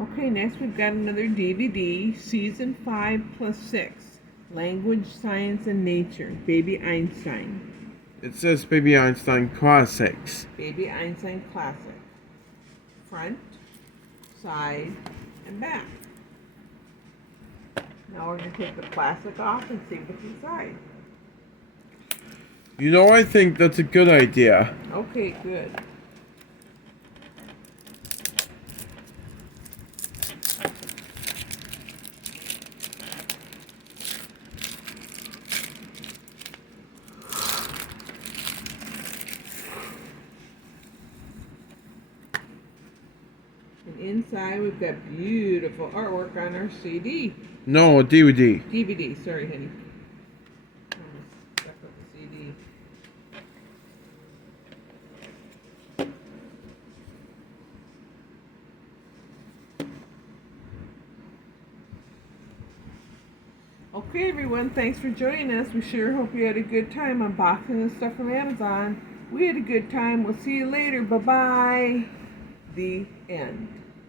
Okay, next we've got another DVD, Season 5 plus 6, Language, Science, and Nature, Baby Einstein. It says Baby Einstein Classics. Baby Einstein Classic. Front, side, and back. Now we're going to take the plastic off and see what's inside. You know, I think that's a good idea. Okay, good. And inside we've got beautiful artwork on our CD. No, a DVD. DVD, sorry, honey. Stuck up the CD. Okay, everyone, thanks for joining us. We sure hope you had a good time unboxing this stuff from Amazon. We had a good time. We'll see you later. Bye-bye. The end.